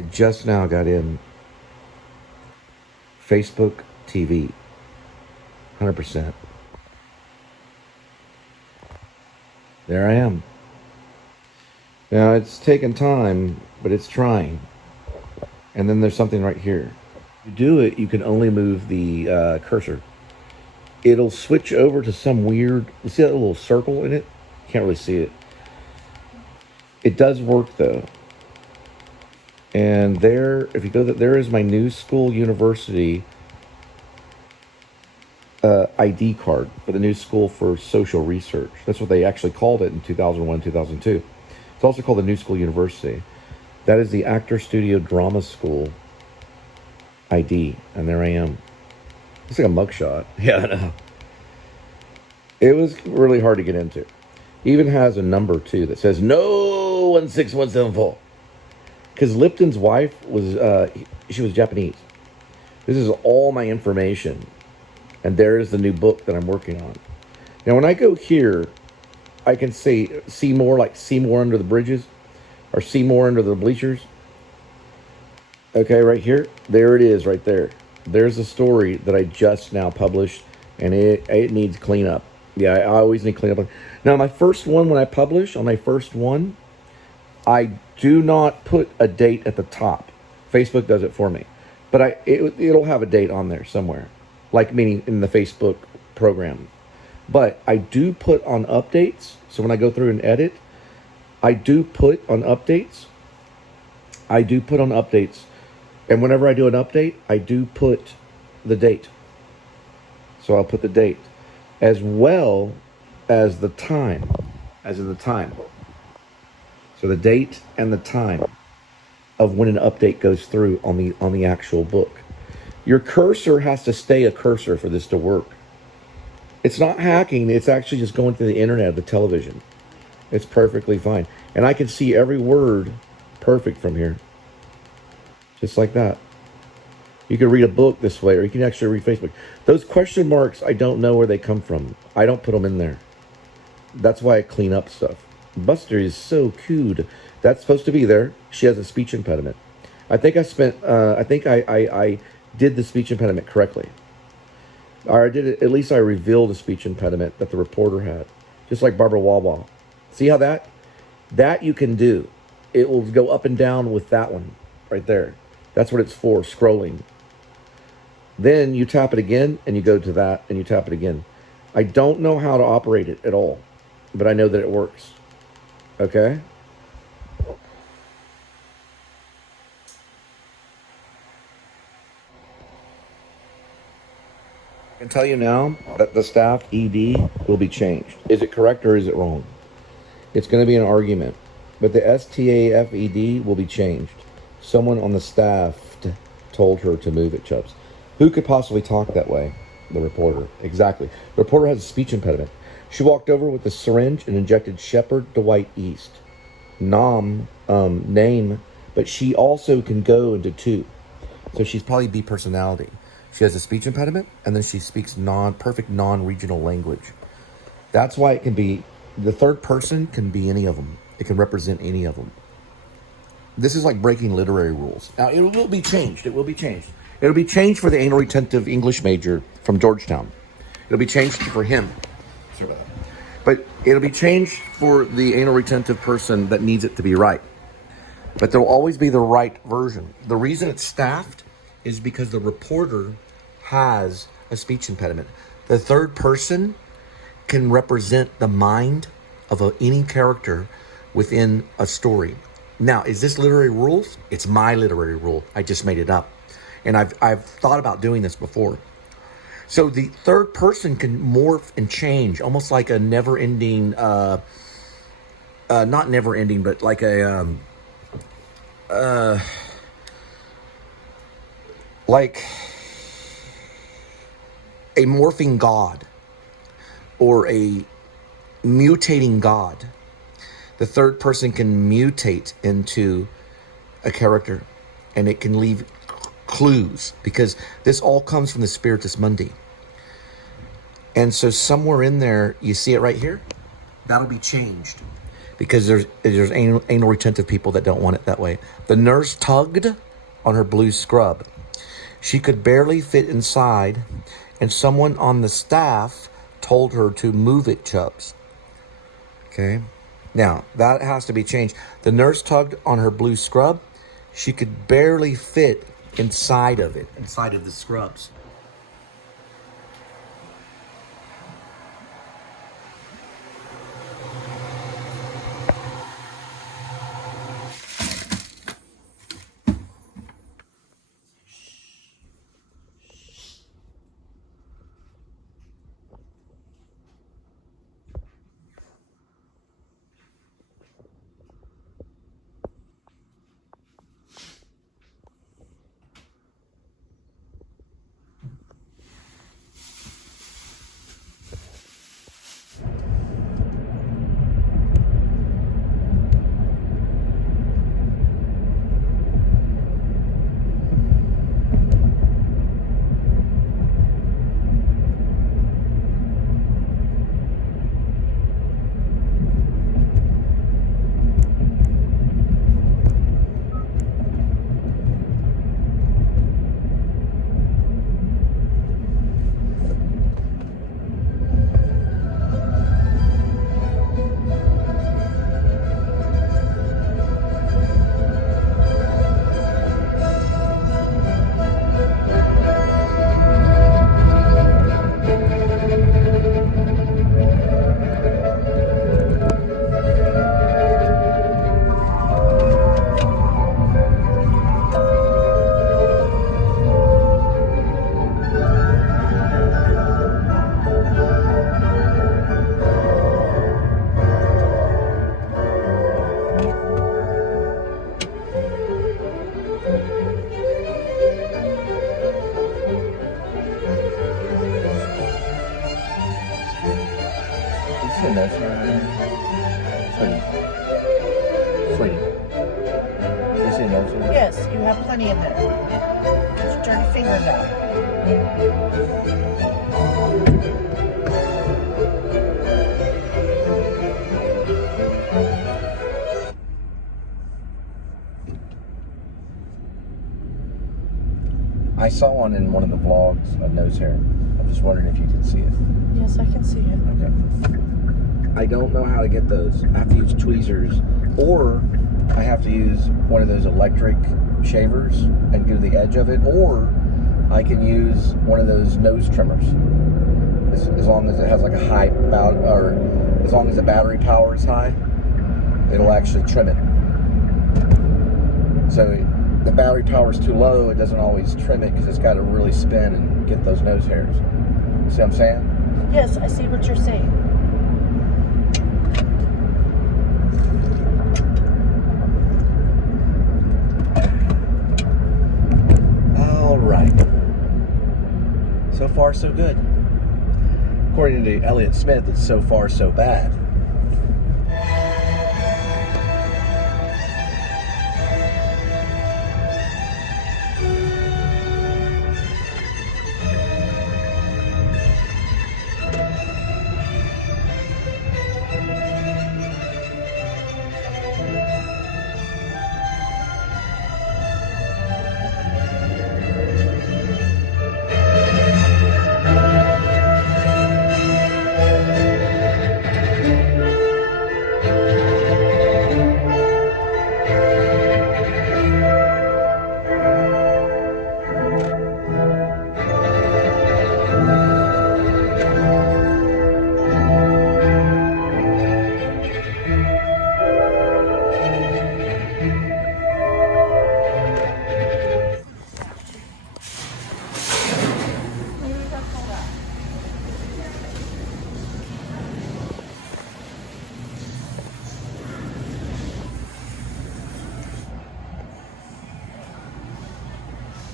I just now got in Facebook TV, 100%. There I am. Now it's taken time, but it's trying. And then there's something right here. You do it, you can only move the cursor. It'll switch over to some weird, you see that little circle in it? Can't really see it. It does work though. And there, if you go, there is my New School University ID card for the New School for Social Research. That's what they actually called it in 2001, 2002. It's also called the New School University. That is the Actor Studio Drama School ID, and there I am. It's like a mugshot. Yeah, I know. It was really hard to get into. Even has a number too that says no 16174. Because Lipton's wife was she was Japanese. This is all my information, and there is the new book that I'm working on. Now, when I go here, I can see more, like see more under the bridges, or see more under the bleachers. Okay, right here, there it is, right there. There's a story that I just now published, and it needs cleanup. Yeah, I always need cleanup. Now, my first one, when I publish on my first one, I do not put a date at the top. Facebook does it for me, but it'll have a date on there somewhere, like meaning in the Facebook program. But I do put on updates. So when I go through and edit, I do put on updates. And whenever I do an update, I do put the date. So I'll put the date as well as the time, as in the time. So the date and the time of when an update goes through on the actual book. Your cursor has to stay a cursor for this to work. It's not hacking, it's actually just going to the internet, the television. It's perfectly fine. And I can see every word perfect from here. Just like that. You can read a book this way, or you can actually read Facebook. Those question marks, I don't know where they come from. I don't put them in there. That's why I clean up stuff. Buster is so cute. That's supposed to be there. She has a speech impediment. I think I did the speech impediment correctly. Or I did it, at least I revealed a speech impediment that the reporter had. Just like Barbara Wawa. See how that you can do. It will go up and down with that one right there. That's what it's for, scrolling. Then you tap it again, and you go to that, and you tap it again. I don't know how to operate it at all, but I know that it works. Okay? I can tell you now that the staff ED will be changed. Is it correct or is it wrong? It's going to be an argument, but the STAFED will be changed. Someone on the staff told her to move it, Chubbs. Who could possibly talk that way? The reporter. Exactly. The reporter has a speech impediment. She walked over with a syringe and injected Shepard Dwight East. Name, but she also can go into two. So she's probably B personality. She has a speech impediment, and then she speaks perfect non-regional language. That's why it can be, the third person can be any of them. It can represent any of them. This is like breaking literary rules. Now, it will be changed. It will be changed. It'll be changed for the anal retentive English major from Georgetown. It'll be changed for him. Sort of. But it'll be changed for the anal retentive person that needs it to be right. But there'll always be the right version. The reason it's staffed is because the reporter has a speech impediment. The third person can represent the mind of any character within a story. Now, is this literary rules? It's my literary rule. I just made it up. And I've thought about doing this before. So the third person can morph and change, almost like a never-ending, not never-ending, but like like a morphing god or a mutating god. The third person can mutate into a character, and it can leave clues, because this all comes from the Spiritus Mundi. And so somewhere in there, you see it right here? That'll be changed. because there's anal retentive people that don't want it that way. The nurse tugged on her blue scrub. She could barely fit inside, and someone on the staff told her to move it, Chubbs. Okay? Now, that has to be changed. The nurse tugged on her blue scrub. She could barely fit inside of it, inside of the scrubs. Yes, you have plenty in there. Just turn your fingers out. I saw one in one of the vlogs, a nose hair. I'm just wondering if you can see it. Yes, I can see it. Okay. I don't know how to get those. I have to use tweezers, or I have to use one of those electric shavers and go to the edge of it, or I can use one of those nose trimmers. As long as it has like a high or as long as the battery power is high, it'll actually trim it. So the battery power is too low, it doesn't always trim it because it's got to really spin and get those nose hairs. See what I'm saying? Yes, I see what you're saying. All right. So far, so good. According to Elliott Smith, it's so far, so bad.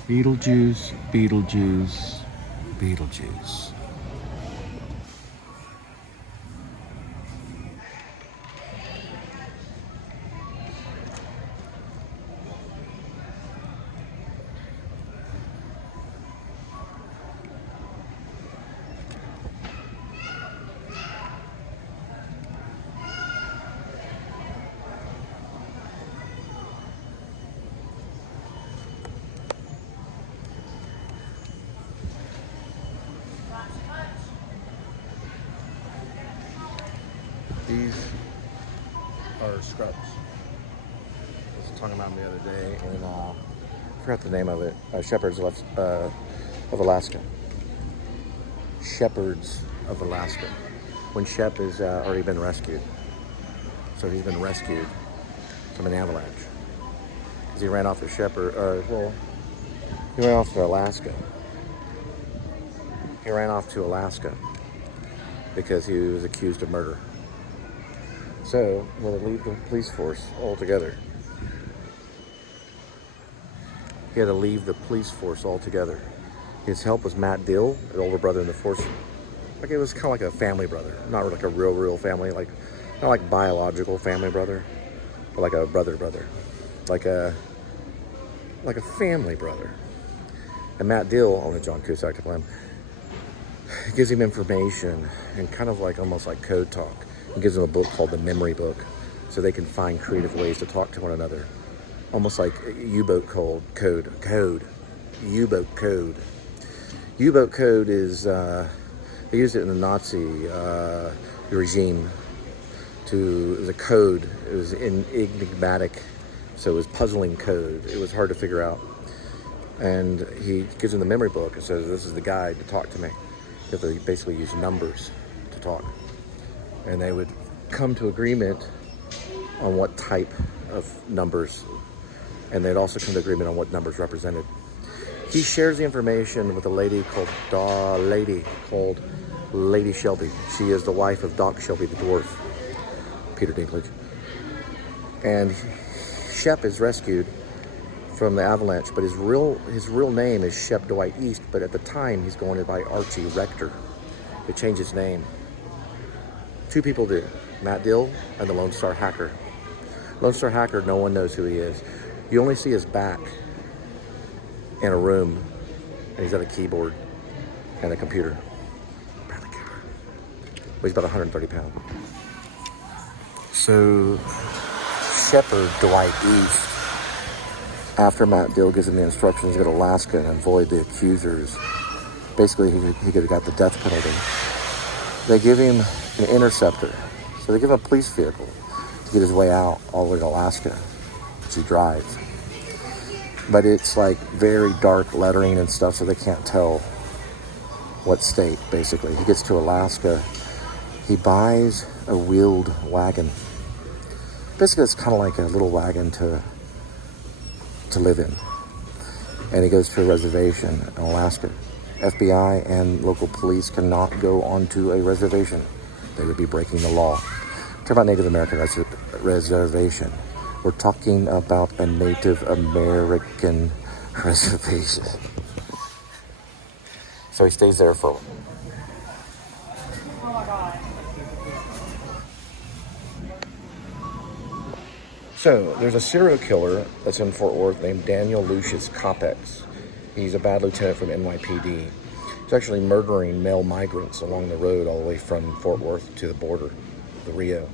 Beetlejuice, Beetlejuice, Beetlejuice. These are scrubs. I was talking about them the other day, and I forgot the name of it. Shepherds of Alaska. Shepherds of Alaska. When Shep has already been rescued. So he's been rescued from an avalanche. Because he ran off to he ran off to Alaska. He ran off to Alaska because he was accused of murder. So, we'll leave the police force altogether. He had to leave the police force altogether. His help was Matt Dill, the older brother in the force. Like, it was kind of like a family brother. Not like a real family. Like, not like biological family brother, but like a brother. Like a family brother. And Matt Dill, only John Cusack to blame, gives him information and kind of like almost like code talk. He gives him a book called the Memory Book so they can find creative ways to talk to one another. Almost like U-boat code. U-boat code. U-boat code is, they used it in the Nazi regime. It was a code. It was enigmatic, so it was puzzling code. It was hard to figure out. And he gives him the memory book and says, this is the guide to talk to me. You have to basically use numbers to talk. And they would come to agreement on what type of numbers, and they'd also come to agreement on what numbers represented. He shares the information with a lady called Lady Shelby. She is the wife of Doc Shelby, the dwarf, Peter Dinklage. And Shep is rescued from the avalanche, but his real name is Shep Dwight East, but at the time he's going by Archie Rector. They changed his name. Two people do, Matt Dill and the Lone Star Hacker. Lone Star Hacker, no one knows who he is. You only see his back in a room, and he's got a keyboard and a computer. Weighs about 130 pounds. So, Shepherd Dwight East, after Matt Dill gives him the instructions to go to Alaska and avoid the accusers, basically he could have got the death penalty. They give him an interceptor. So they give him a police vehicle to get his way out all the way to Alaska, which he drives. But it's like very dark lettering and stuff, so they can't tell what state, basically. He gets to Alaska. He buys a wheeled wagon. Basically, it's kind of like a little wagon to live in. And he goes to a reservation in Alaska. FBI and local police cannot go onto a reservation. They would be breaking the law. Talk about Native American reservation. We're talking about a Native American reservation. So he stays there for So there's a serial killer that's in Fort Worth named Daniel Lucius Kopex. He's a bad lieutenant from NYPD. He's actually murdering male migrants along the road all the way from Fort Worth to the border, the Rio.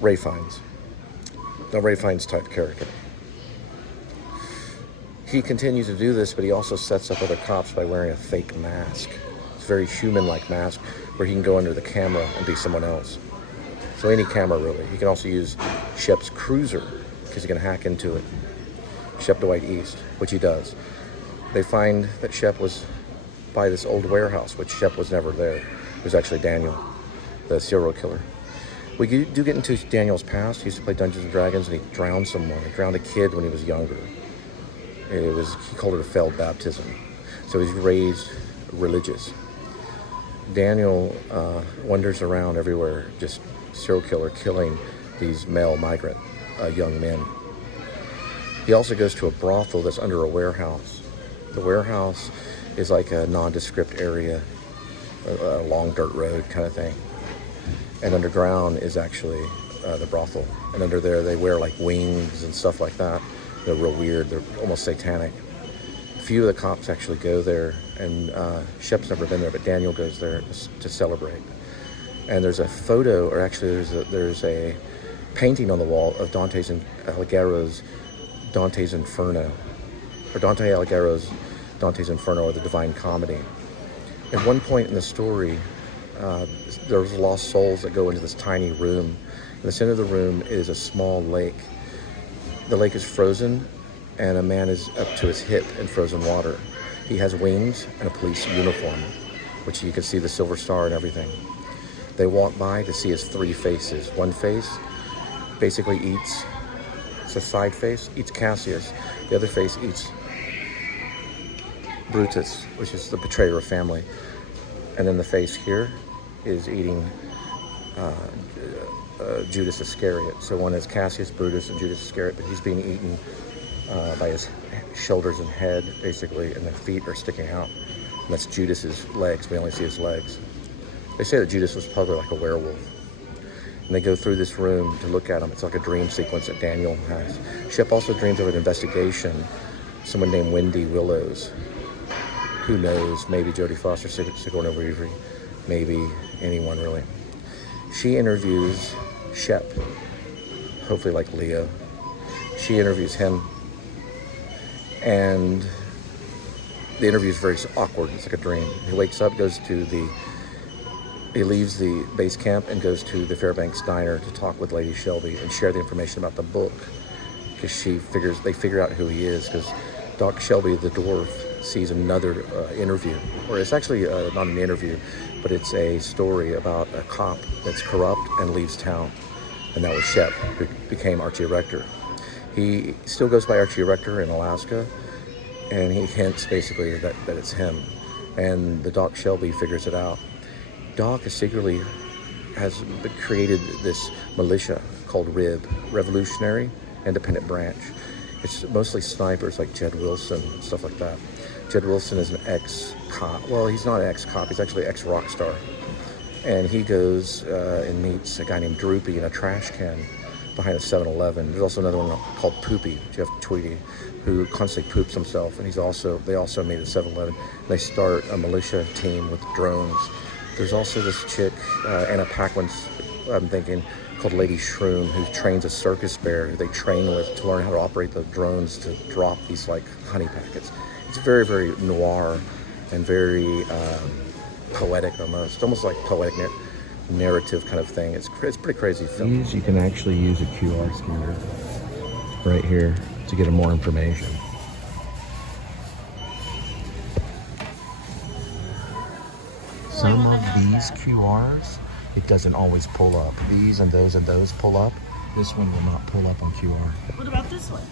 Ray Fiennes. No, Ray Fiennes type character. He continues to do this, but he also sets up other cops by wearing a fake mask. It's a very human-like mask where he can go under the camera and be someone else. So any camera, really. He can also use Shep's cruiser because he can hack into it. Shep Dwight East, which he does. They find that Shep was by this old warehouse, which Shep was never there. It was actually Daniel, the serial killer. We do get into Daniel's past. He used to play Dungeons and Dragons, and he drowned someone. He drowned a kid when he was younger. He called it a failed baptism. So he's raised religious. Daniel wanders around everywhere, just serial killer, killing these male migrant young men. He also goes to a brothel that's under a warehouse. The warehouse is like a nondescript area, a long dirt road kind of thing. And underground is actually the brothel. And under there they wear like wings and stuff like that. They're real weird. They're almost satanic. A few of the cops actually go there, and Shep's never been there, but Daniel goes there to celebrate. And there's a photo, or actually there's a painting on the wall of Dante Alighieri's Dante's Inferno, or Dante Alighieri's Dante's Inferno, or the Divine Comedy. At one point in the story, there's lost souls that go into this tiny room. In the center of the room is a small lake. The lake is frozen, and a man is up to his hip in frozen water. He has wings and a police uniform, which you can see the silver star and everything. They walk by to see his 3 faces. One face basically eats, it's a side face, eats Cassius. The other face eats Brutus, which is the betrayer of family. And then the face here is eating Judas Iscariot. So one is Cassius, Brutus, and Judas Iscariot, but he's being eaten by his shoulders and head, basically, and the feet are sticking out. And that's Judas's legs. We only see his legs. They say that Judas was probably like a werewolf. And they go through this room to look at him. It's like a dream sequence that Daniel has. Shep also dreams of an investigation. Someone named Wendy Willows. Who knows? Maybe Jodie Foster, Sigourney Weaver, maybe anyone really. She interviews Shep, hopefully like Leo. She interviews him, and the interview is very awkward. It's like a dream. He wakes up, he leaves the base camp and goes to the Fairbanks Diner to talk with Lady Shelby and share the information about the book, because they figure out who he is, because Doc Shelby, the dwarf, sees another interview, or it's actually not an interview, but it's a story about a cop that's corrupt and leaves town, and that was Shep, who became Archie Rector. He still goes by Archie Rector in Alaska, and he hints basically that it's him, and the Doc Shelby figures it out. Doc secretly has created this militia called RIB, Revolutionary Independent Branch. It's mostly snipers like Jed Wilson, stuff like that. Jed Wilson is an ex-cop. Well, he's not an ex-cop. He's actually ex-rock star. And he goes and meets a guy named Droopy in a trash can behind a 7-Eleven. There's also another one called Poopy, Jeff Tweedy, who constantly poops himself. And they also meet at 7-Eleven. They start a militia team with drones. There's also this chick, Anna Paquin's, I'm thinking, called Lady Shroom, who trains a circus bear who they train with to learn how to operate the drones to drop these like honey packets. It's very, very noir and very poetic almost like poetic narrative kind of thing. It's pretty crazy film. You can actually use a QR scanner right here to get more information. Some of these QRs, it doesn't always pull up. These and those pull up. This one will not pull up on QR. What about this one?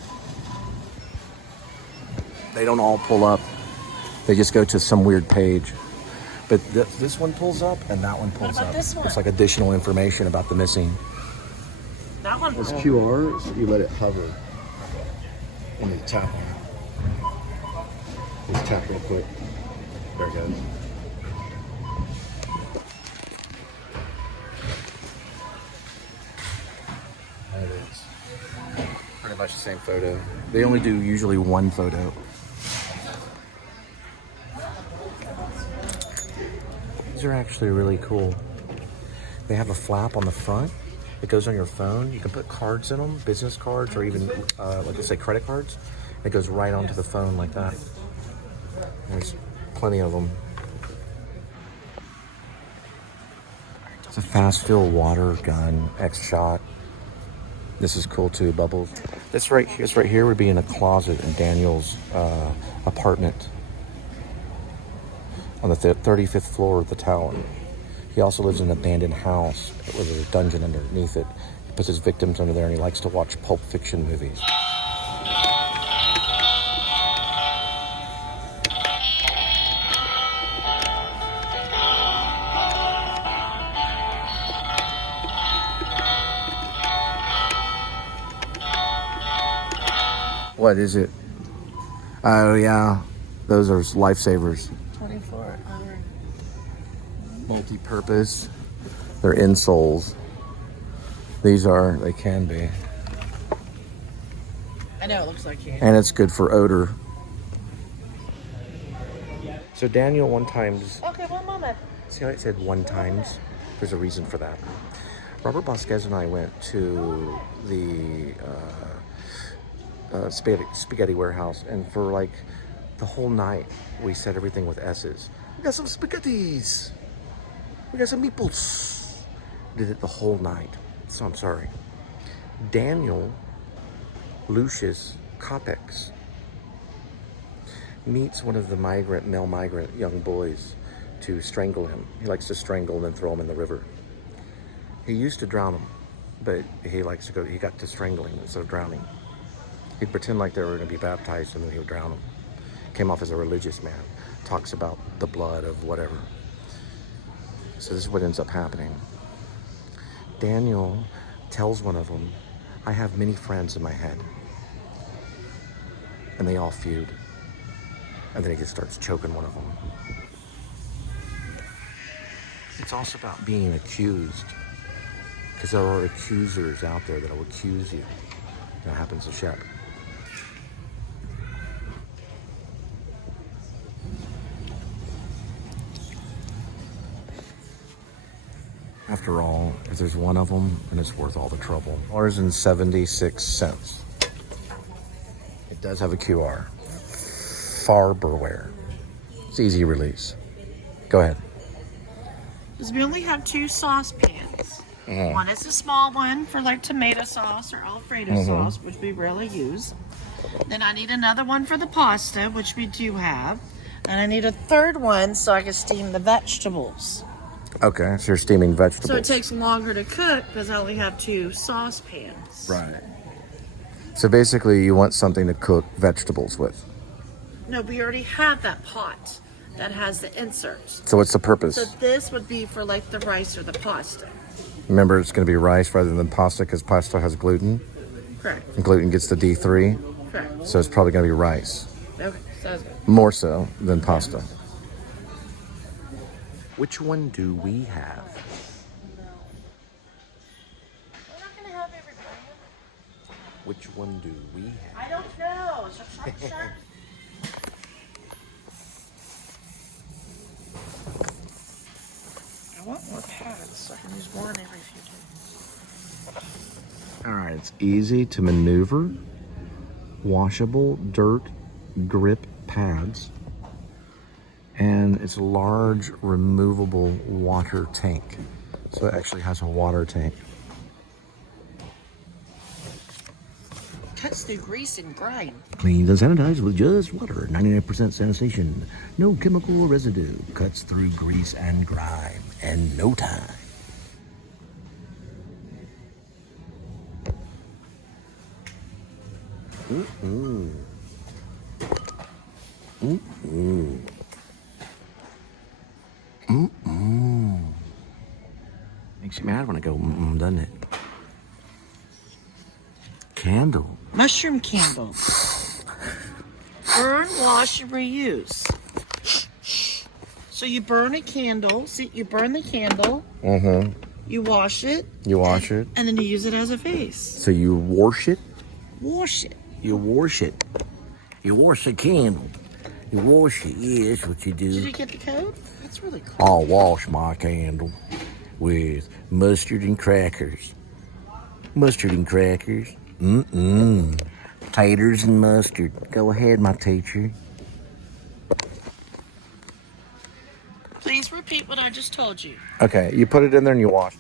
They don't all pull up. They just go to some weird page. But this one pulls up and that one pulls up. This one? It's like additional information about the missing. That one. This QR, you let it hover and you tap on it. Just tap real quick. There it goes. There it is. Pretty much the same photo. They only do usually one photo. These are actually really cool. They have a flap on the front. It goes on your phone. You can put cards in them, business cards, or even, like I say, credit cards. It goes right onto the phone like that. There's plenty of them. It's a fast fill water gun, X-Shot. This is cool too, Bubbles. This right here would be in a closet in Daniel's apartment on the 35th floor of the tower. He also lives in an abandoned house with a dungeon underneath it. He puts his victims under there, and he likes to watch Pulp Fiction movies. What is it? Oh yeah, those are lifesavers. 24-hour. Multi-purpose. They're insoles. They can be. I know, it looks like you. And it's good for odor. So Daniel one times, Okay, one moment. see how it said one times? There's a reason for that. Robert Vasquez and I went to the spaghetti warehouse, and for like the whole night we said everything with S's. We got some spaghettis. We got some meatballs. Did it the whole night. So I'm sorry. Daniel Lucius Copex meets one of the male migrant young boys to strangle him. He likes to strangle and then throw him in the river. He used to drown him, but he got to strangling instead of drowning. He'd pretend like they were going to be baptized and then he would drown them. Came off as a religious man. Talks about the blood of whatever. So this is what ends up happening. Daniel tells one of them, I have many friends in my head. And they all feud. And then he just starts choking one of them. It's also about being accused. Because there are accusers out there that will accuse you. That happens to Shep. After all, if there's one of them, then it's worth all the trouble. $1.76. It does have a QR. Farberware. It's easy release. Go ahead. Because we only have 2 saucepans. One is a small one for like tomato sauce or Alfredo sauce, which we rarely use. Then I need another one for the pasta, which we do have. And I need a third one so I can steam the vegetables. Okay, so you're steaming vegetables. So it takes longer to cook because I only have 2 saucepans. Right. So basically you want something to cook vegetables with. No, we already have that pot that has the inserts. So what's the purpose? So this would be for like the rice or the pasta. Remember, it's going to be rice rather than pasta because pasta has gluten. Correct. And gluten gets the D3. Correct. So it's probably going to be rice. Okay, sounds good. More so than pasta. Which one do we have? We're not going to have everybody. Which one do we have? I don't know. Sharp. I want more pads so I can use one every few days. All right, it's easy to maneuver, washable dirt grip pads, and it's a large removable water tank. So it actually has a water tank. Cuts through grease and grime. Cleans and sanitized with just water. 99% sanitation. No chemical residue. Cuts through grease and grime in no time. Mm-mm. Mm-mm. Mm-mm. Makes you mad when I go mm-mm, doesn't it? Candle. Mushroom candle. Burn, wash, and reuse. So you burn a candle. See, you burn the candle. Mm-hmm. You wash it. You wash it. And then you use it as a vase. So you wash it? Wash it. You wash it. You wash a candle. You wash it. Yeah, that's what you do. Did you get the code? That's really cool. I'll wash my candle with mustard and crackers. Mustard and crackers. Mm-mm. Taters and mustard. Go ahead, my teacher. Please repeat what I just told you. Okay, you put it in there and you wash.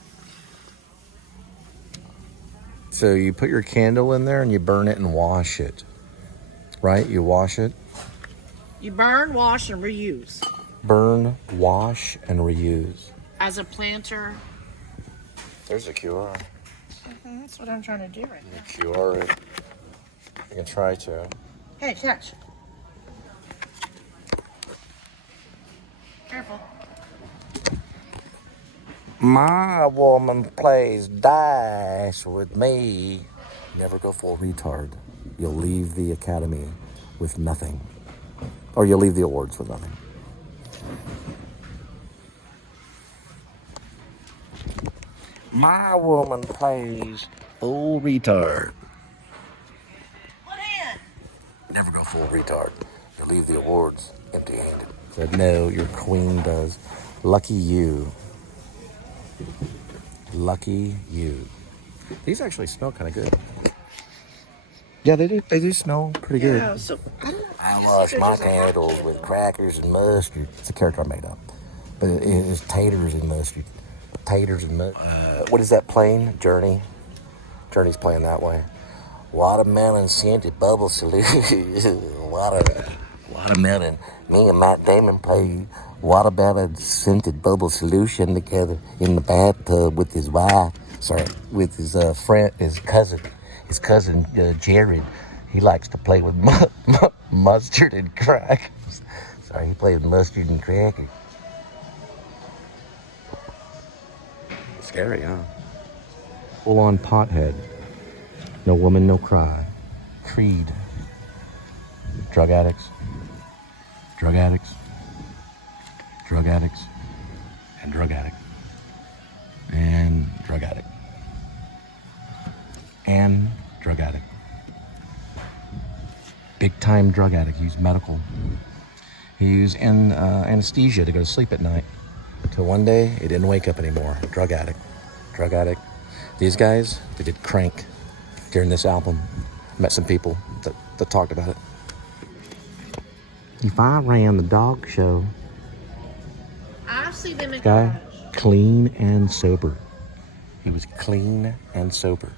So you put your candle in there and you burn it and wash it. Right? You wash it. You burn, wash, and reuse. Burn, wash, and reuse. As a planter. There's a QR. That's what I'm trying to do right now. You QR it. You can try to. Hey, catch. Careful. My woman plays dice with me. Never go full retard. You'll leave the academy with nothing. Or you'll leave the awards with nothing. My woman plays full retard. What hand? Never go full retard. You'll leave the awards empty-handed. Said no, your queen does. Lucky you. Lucky you. These actually smell kind of good. Yeah, they do. They do smell pretty Yeah, good. so I don't know. I wash my candles with crackers and mustard. It's a character I made up. But it's taters and mustard. Taters and mustard. What is that playing? Journey. Journey's playing that way. Watermelon scented bubble solution. Watermelon. Me and Matt Damon play watermelon scented bubble solution together in the bathtub with his wife. Sorry, with his friend, his cousin Jared. He likes to play with mustard and crackers. Sorry, he plays with mustard and crackers. Scary, huh? Full on pothead. No woman, no cry. Creed. Drug addicts. Drug addicts. Drug addicts. And drug addict. And drug addict. And drug addict. Big time drug addict. He used medical. He used anesthesia to go to sleep at night. Till one day, he didn't wake up anymore. Drug addict. Drug addict. These guys, they did Crank during this album. Met some people that talked about it. If I ran the dog show, I see them in guy, clean and sober. He was clean and sober.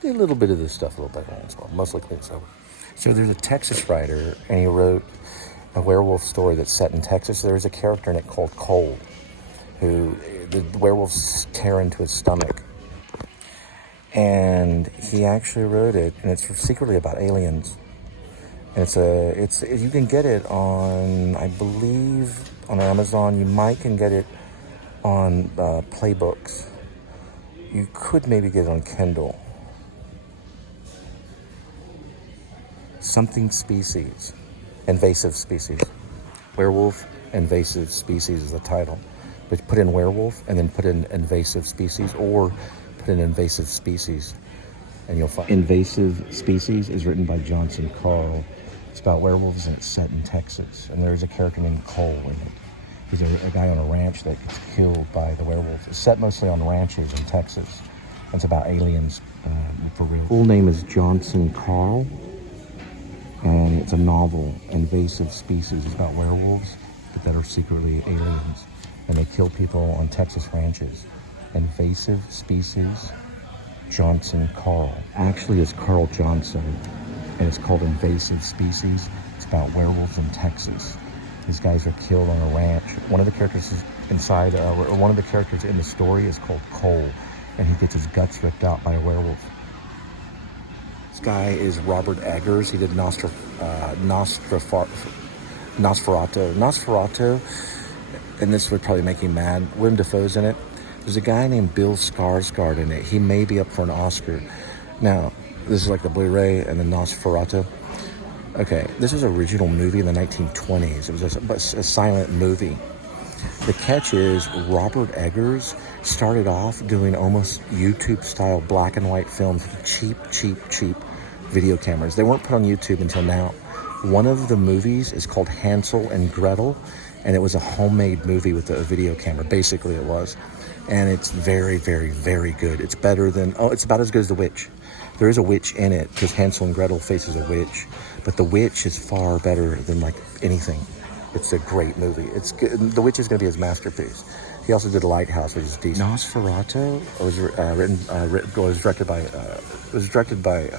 Did a little bit of this stuff a little bit as well, mostly clean and sober. So there's a Texas writer, and he wrote a werewolf story that's set in Texas. There's a character in it called Cole, who the werewolves tear into his stomach. And he actually wrote it, and it's secretly about aliens. And it's you can get it on, I believe, on Amazon. You might can get it on Playbooks. You could maybe get it on Kindle. Something species, invasive species. Werewolf, invasive species is the title. But put in werewolf and then put in invasive species, or put in invasive species, and you'll find. Invasive Species is written by Johnson Karle. It's about werewolves, and it's set in Texas. And there's a character named Cole in it. He's a guy on a ranch that gets killed by the werewolves. It's set mostly on ranches in Texas. It's about aliens, for real. Full name is Johnson Karle, and it's a novel, Invasive Species. It's about werewolves, but that are secretly aliens, and they kill people on Texas ranches. Invasive Species, Johnson Karle. Actually, it's Karle Johnson, and it's called Invasive Species. It's about werewolves in Texas. These guys are killed on a ranch. One of the characters is inside, or one of the characters in the story is called Cole, and he gets his guts ripped out by a werewolf. This guy is Robert Eggers. He did Nosferatu. Nosferatu, and this would probably make you mad. Willem Dafoe's in it. There's a guy named Bill Skarsgård in it. He may be up for an Oscar. Now, this is like the Blu-ray and the Nosferatu. Okay, this is an original movie in the 1920s. It was a silent movie. The catch is Robert Eggers started off doing almost YouTube-style black and white films with cheap video cameras. They weren't put on YouTube until now. One of the movies is called Hansel and Gretel, and it was a homemade movie with a video camera. Basically, it was. And it's very, very, very good. It's better than... Oh, it's about as good as The Witch. There is a witch in it, because Hansel and Gretel faces a witch. But The Witch is far better than, like, anything. It's a great movie. It's good. The Witch is going to be his masterpiece. He also did Lighthouse, which is decent. Nosferatu was directed by...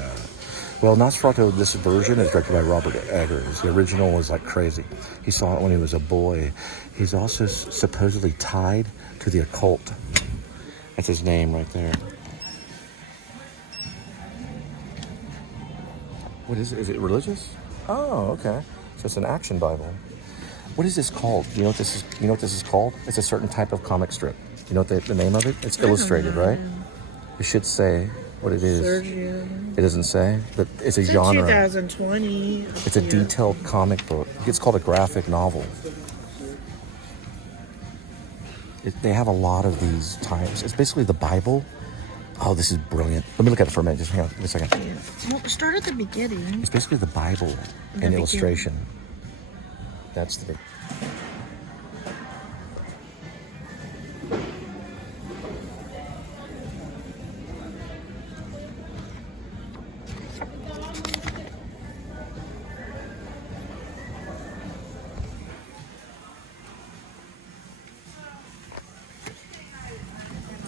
Well, Nosferatu, this version, is directed by Robert Eggers. The original was like crazy. He saw it when he was a boy. He's also supposedly tied to the occult. That's his name right there. What is it? Is it religious? Oh, okay. So it's an action Bible. What is this called? You know what this is? You know what this is called? It's a certain type of comic strip. You know what the name of it? It's illustrated, right? It should say what it is. Sergio. It doesn't say, but it's a genre. 2020. It's a detailed comic book. It's called a graphic novel. They have a lot of these types. It's basically the Bible. Oh, this is brilliant. Let me look at it for a minute. Just hang on. Give me a second. Well, start at the beginning. It's basically the Bible in illustration. That's the big...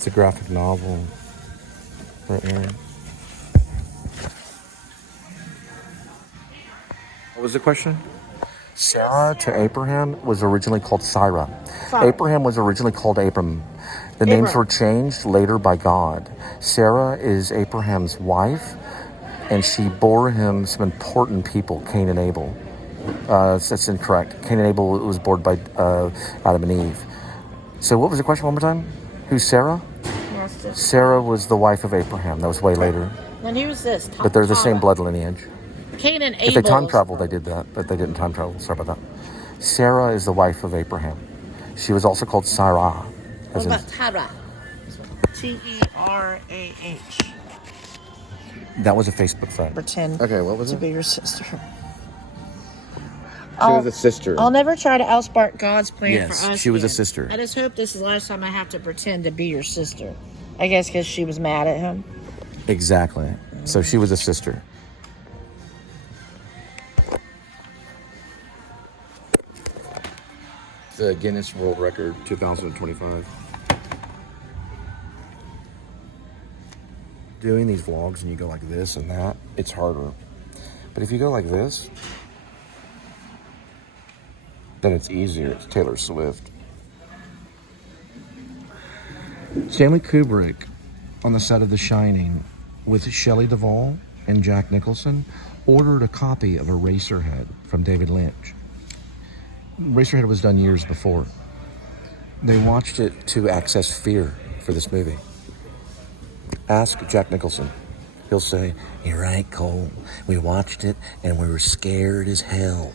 It's a graphic novel right here. What was the question? Sarah to Abraham was originally called Sarah. Abraham was originally called Abram. The names were changed later by God. Sarah is Abraham's wife, and she bore him some important people, Cain and Abel. That's incorrect. Cain and Abel was born by Adam and Eve. So what was the question one more time? Who's Sarah? Yes, Sarah was the wife of Abraham. That was way later. Then who's this? But they're the same blood lineage. Cain and Abel. If they time traveled, they did that, but they didn't time travel. Sorry about that. Sarah is the wife of Abraham. She was also called Sarah. What about Tara? Terah. That was a Facebook friend. Pretend Okay, what was to it? be your sister. She was a sister. I'll never try to outspark God's plan Yes, for us. she was a again. sister. I just hope this is the last time I have to pretend to be your sister. I guess because she was mad at him. Exactly. So she was a sister. The Guinness World Record 2025. Doing these vlogs and you go like this and that, it's harder. But if you go like this, then it's easier. It's Taylor Swift. Stanley Kubrick on the set of The Shining with Shelley Duvall and Jack Nicholson ordered a copy of Eraserhead from David Lynch. Eraserhead was done years before. They watched it to access fear for this movie. Ask Jack Nicholson. He'll say, "You're right, Cole. We watched it and we were scared as hell."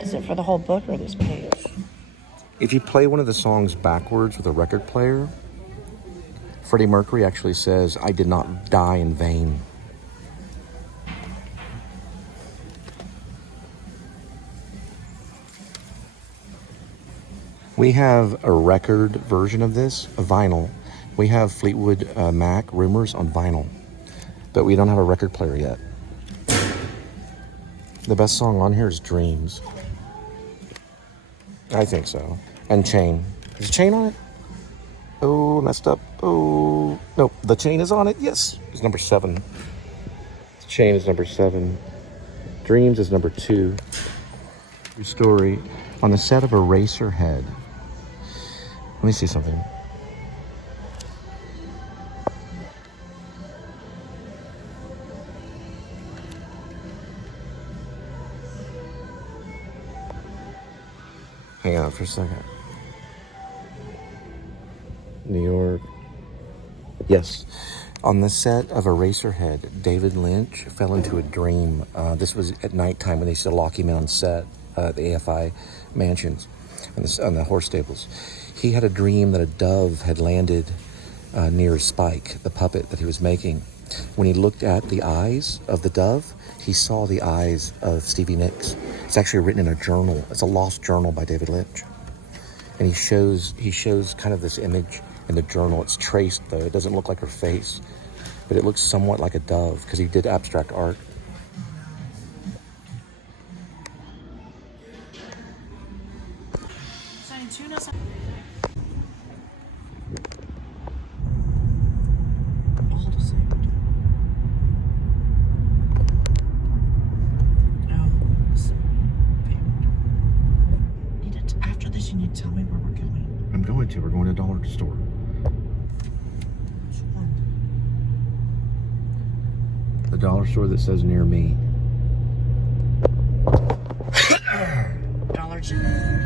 Is it for the whole book or this page? If you play one of the songs backwards with a record player, Freddie Mercury actually says, "I did not die in vain." We have a record version of this, a vinyl. We have Fleetwood Mac Rumors on vinyl, but we don't have a record player yet. The best song on here is Dreams. I think so. And Chain. Is Chain on it? Oh, messed up. Oh, no, the Chain is on it. Yes, it's number 7. Chain is number 7. Dreams is number 2. True story. On the set of Eraserhead. Let me see something. Hang on for a second. New York. Yes. On the set of Eraserhead, David Lynch fell into a dream. This was at nighttime when they used to lock him in on set at the AFI mansions on the horse stables. He had a dream that a dove had landed near Spike, the puppet that he was making. When he looked at the eyes of the dove, he saw the eyes of Stevie Nicks. It's actually written in a journal. It's a lost journal by David Lynch. And he shows kind of this image in the journal. It's traced, though. It doesn't look like her face, but it looks somewhat like a dove because he did abstract art. After this, you need to tell me where we're going. I'm going to. We're going to a dollar store. Which one? The dollar store that says near me. Dollar General.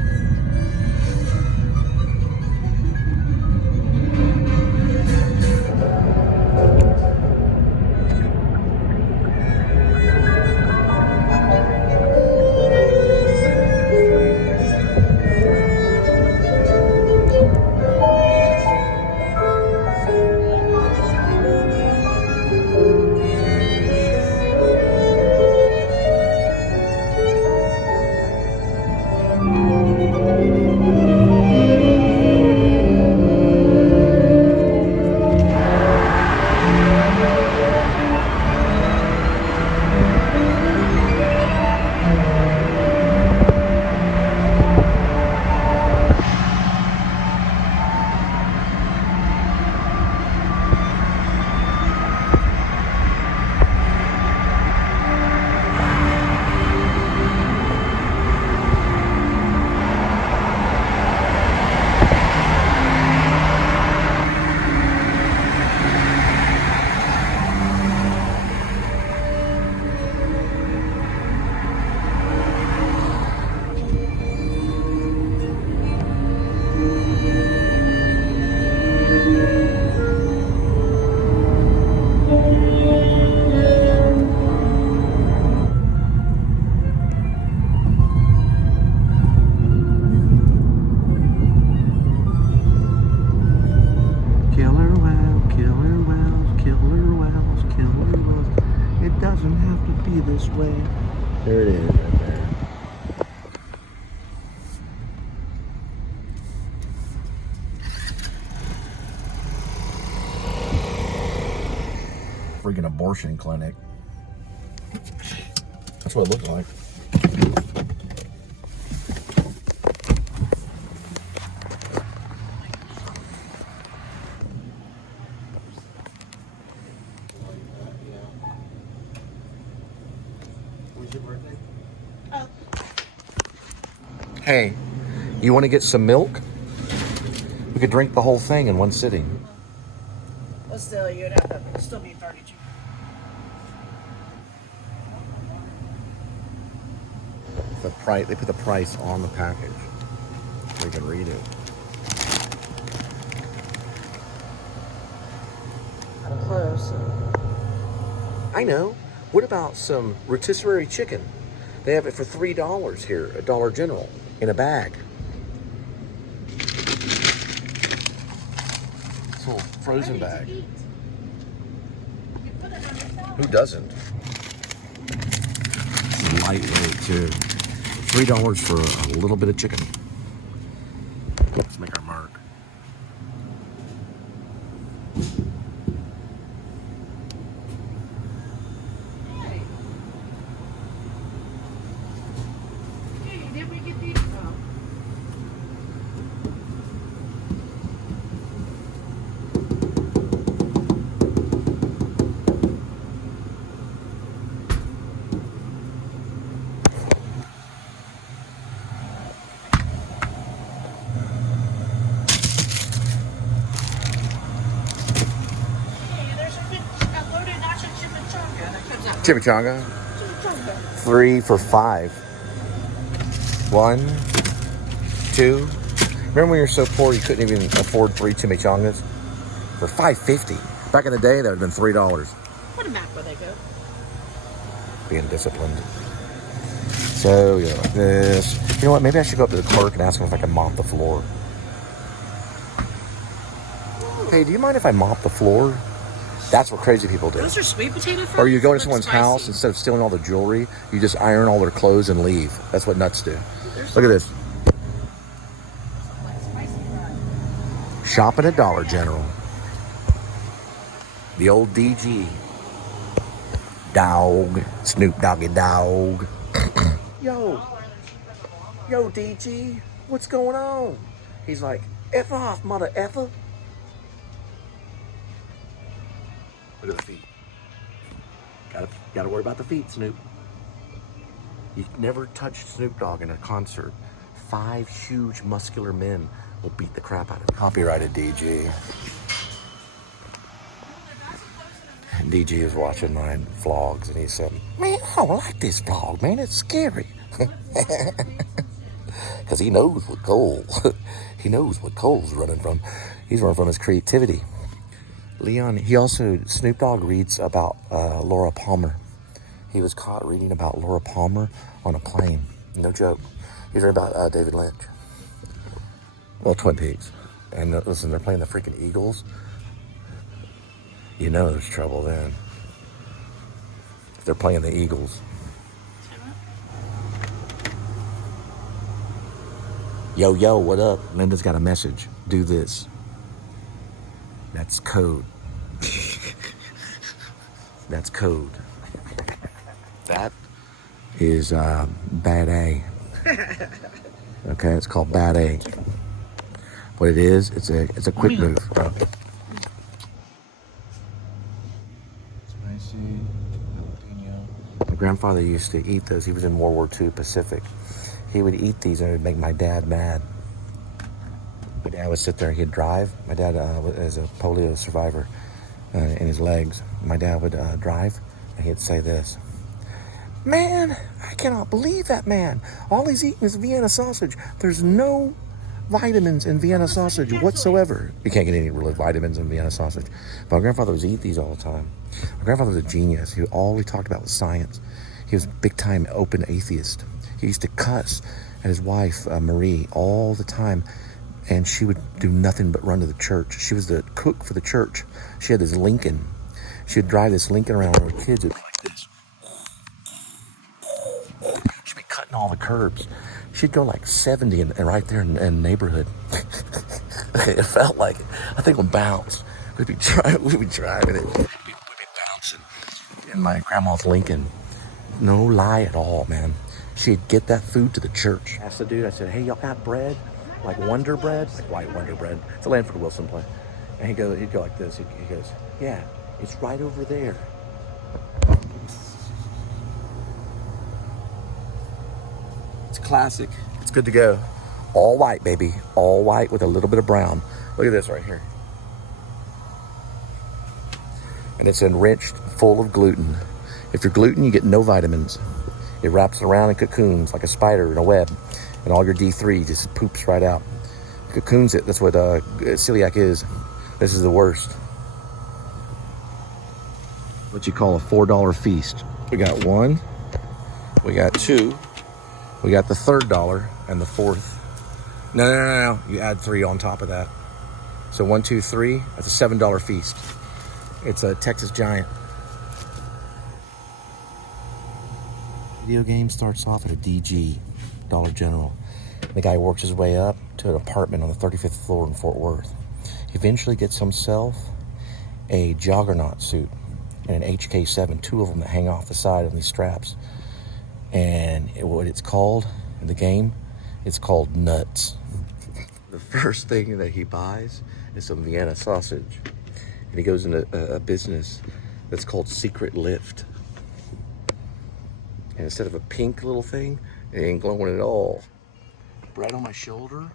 way. There it is right there. Freaking abortion clinic. That's what it looks like. When's your birthday? Oh. Hey, you want to get some milk? We could drink the whole thing in one sitting. Well, still, you'd have to still be 32. The price, they put the price on the package. We can read it. Close. I know. What about some rotisserie chicken? They have it for $3 here at Dollar General in a bag. It's a little frozen bag. Who doesn't? It's lightweight too. $3 for a little bit of chicken. Let's make our mark. Chimichanga. 3 for $5. 1, 2. Remember when you were so poor you couldn't even afford 3 chimichangas? For $5.50. Back in the day, that would have been $3. What a map where they go. Being disciplined. So, you know, like this. You know what? Maybe I should go up to the clerk and ask him if I can mop the floor. Hey, do you mind if I mop the floor? That's what crazy people do. Those are sweet potato fries. Or you go to someone's house, instead of stealing all the jewelry, you just iron all their clothes and leave. That's what nuts do. Look at this. Shopping at Dollar General. The old DG. Dog. Snoop Doggy Dog. Yo, DG, what's going on? He's like, F off, mother effer. Look at the feet. Gotta worry about the feet, Snoop. You never touched Snoop Dogg in a concert. 5 huge muscular men will beat the crap out of him. Copyrighted DG. DG is watching my vlogs and he said, man, I don't like this vlog, man. It's scary. Because he knows what Cole's running from. He's running from his creativity. Leon, Snoop Dogg reads about Laura Palmer. He was caught reading about Laura Palmer on a plane. No joke. He's read about David Lynch. Well, Twin Peaks. And listen, they're playing the freaking Eagles. You know there's trouble then. If they're playing the Eagles. Yo, what up? Linda's got a message. Do this. That's code. That's code. That is bad A. Okay, it's called bad A. What it is, it's a quick move, bro. My grandfather used to eat those. He was in World War II Pacific. He would eat these and it would make my dad mad. My dad would sit there and he'd drive. My dad is a polio survivor in his legs. My dad would drive and he'd say this. Man, I cannot believe that man. All he's eating is Vienna sausage. There's no vitamins in Vienna sausage whatsoever. You can't get any real vitamins in Vienna sausage. But my grandfather was eat these all the time. My grandfather was a genius. All he talked about was science. He was a big-time open atheist. He used to cuss at his wife, Marie, all the time. And she would do nothing but run to the church. She was the cook for the church. She had this Lincoln. She would drive this Lincoln around and her kids would be like this. cutting all the curbs. She'd go like 70 and right there in the neighborhood. It felt like it. I think we'd bounce. We'd be driving it. We'd be bouncing in my grandma's Lincoln. No lie at all, man. She'd get that food to the church. I asked the dude, I said, hey, y'all got bread? Like Wonder Bread? Like white Wonder Bread. It's a Lanford Wilson play. And he'd go like this. He goes, yeah, it's right over there. It's classic. It's good to go. All white, baby. All white with a little bit of brown. Look at this right here. And it's enriched, full of gluten. If you're gluten, you get no vitamins. It wraps around in cocoons like a spider in a web. And all your D3 just poops right out. Cocoons it. That's what celiac is. This is the worst. What you call a $4 feast. We got one. We got two. We got the $3 and the fourth. No. You add 3 on top of that. So 1, 2, 3. That's a $7 feast. It's a Texas Giant. Video game starts off at a DG, Dollar General. The guy works his way up to an apartment on the 35th floor in Fort Worth. He eventually gets himself a Juggernaut suit and an HK7, 2 of them that hang off the side on these straps. And what it's called in the game, it's called nuts. The first thing that he buys is some Vienna sausage. And he goes into a business that's called Secret Lift. And instead of a pink little thing, it ain't glowing at all. Bread on my shoulder.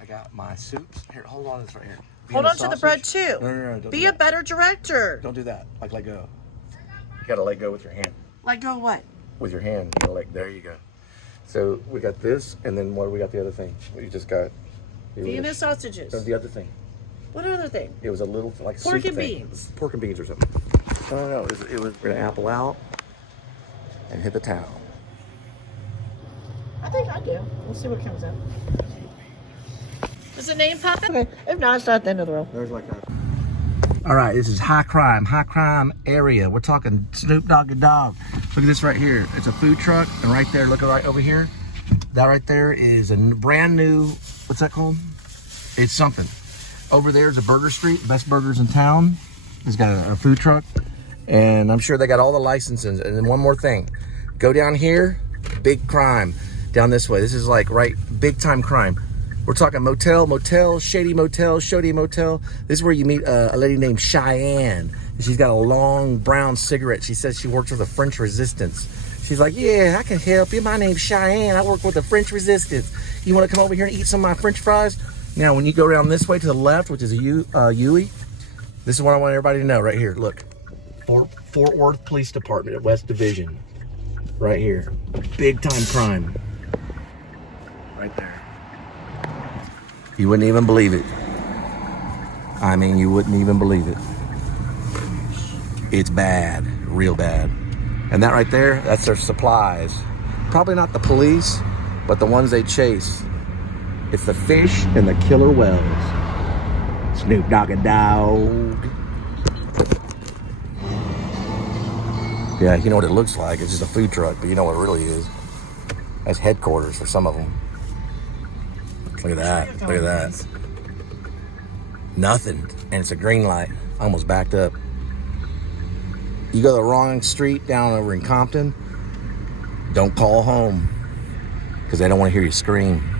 I got my soups. Here, hold on, this right here. Hold on to the bread too. No, don't Be a better director. Don't do that. Like, let go. You gotta let go with your hand. Let go of what? With your hand. You gotta there you go. So we got this, and then what do we got the other thing? We just got Vienna sausages. The other thing. What other thing? It was a little like pork soup and thing. beans. Pork and beans or something. No. It was we're gonna apple out and hit the town. I think I do. We'll see what comes up. Does the name pop up? Okay. If not, it's not the end of the world. There's like that. All right, this is high crime area. We're talking Snoop Doggy Dogg. Look at this right here. It's a food truck, and right there, look right over here. That right there is a brand new, what's that called? It's something. Over there is a burger street, best burgers in town. It's got a food truck, and I'm sure they got all the licenses. And then one more thing, go down here, big crime. Down this way, this is like right, big time crime. We're talking motel, shady motel. This is where you meet a lady named Cheyenne. She's got a long brown cigarette. She says she works with the French Resistance. She's like, yeah, I can help you. My name's Cheyenne. I work with the French Resistance. You want to come over here and eat some of my French fries? Now, when you go around this way to the left, which is a Huey, this is what I want everybody to know right here. Look, Fort Worth Police Department at West Division. Right here. Big time crime. Right there. You wouldn't even believe it. I mean, you wouldn't even believe it. It's bad, real bad. And that right there, that's their supplies. Probably not the police, but the ones they chase. It's the fish and the killer whales. Snoop Doggy Dogg. Yeah, you know what it looks like. It's just a food truck, but you know what it really is. That's headquarters for some of them. Look at that. Nothing. And it's a green light. I almost backed up. You go the wrong street down over in Compton, don't call home because they don't want to hear you scream.